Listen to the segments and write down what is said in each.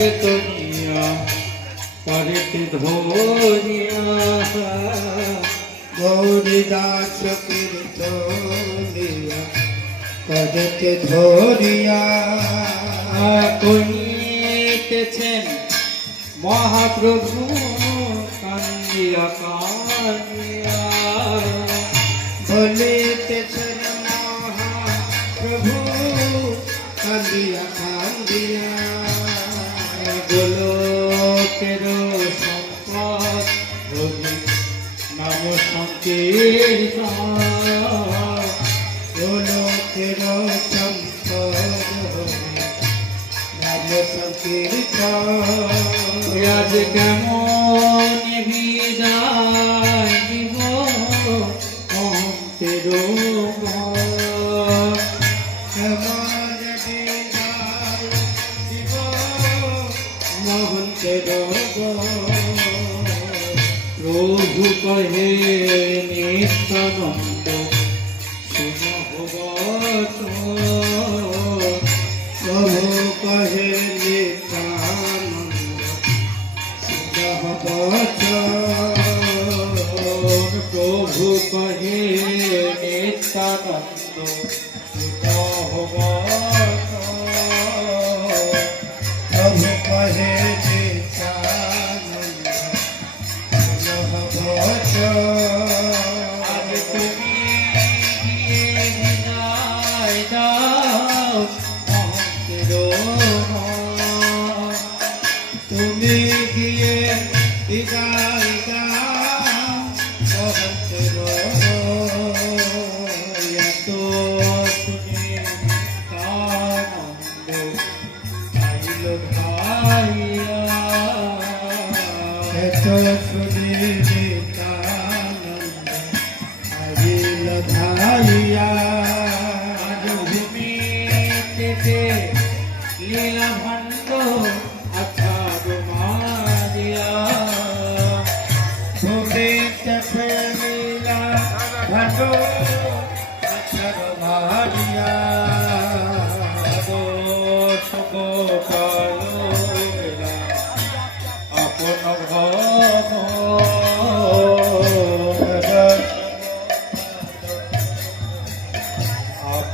তুমিয়া পারিতে ধরিয়া গৌরীদাস কীর্তনিয়া পদকে ধরিয়া কহিতেছেন মহাপ্রভু কান্দিয়া কান্দিয়া। বলিতেছেন মহাপ্রভু কান্দিয়া কান্দিয়া। আজ কেমন বিদায় দিব অন্তের মহন্তের প্রভু কহে নিত্যানন্দ দাও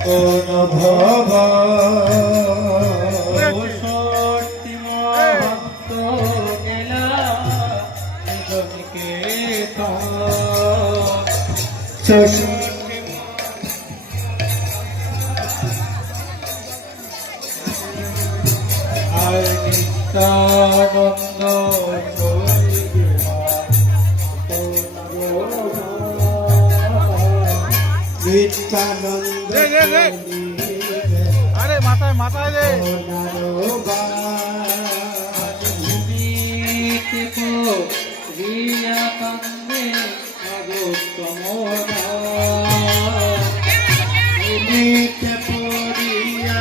আপন ভব নিগমিকেতন আর নিত্যানন্দ নিত্যানন্দ। আরে মাথায় মাথায় রে রিয়া কান্দে আগোত্তম নিতে পড়িয়া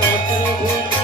amor.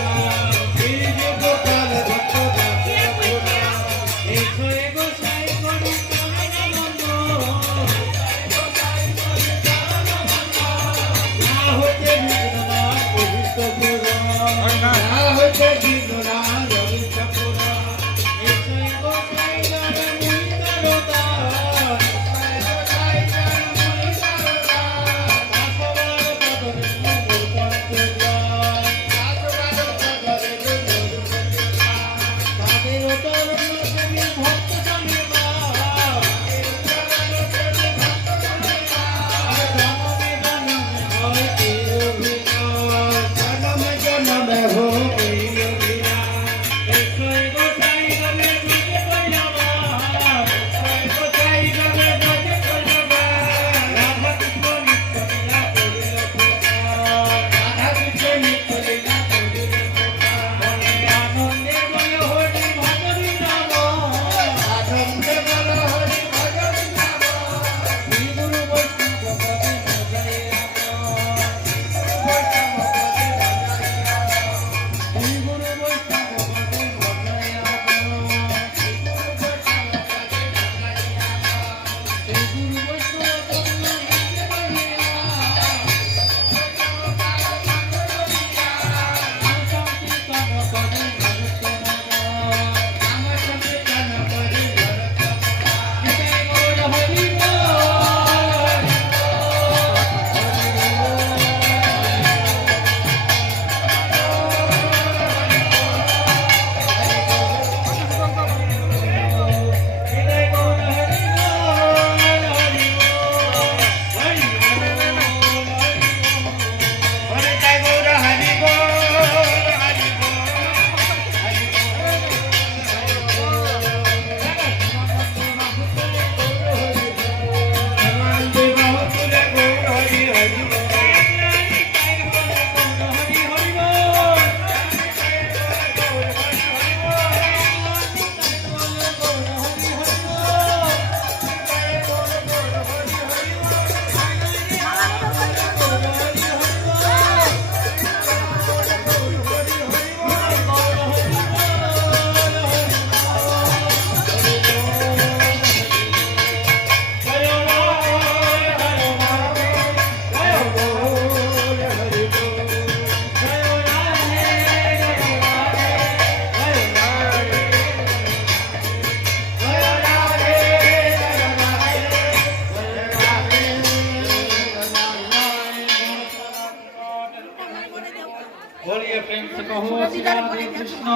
কৃষ্ণ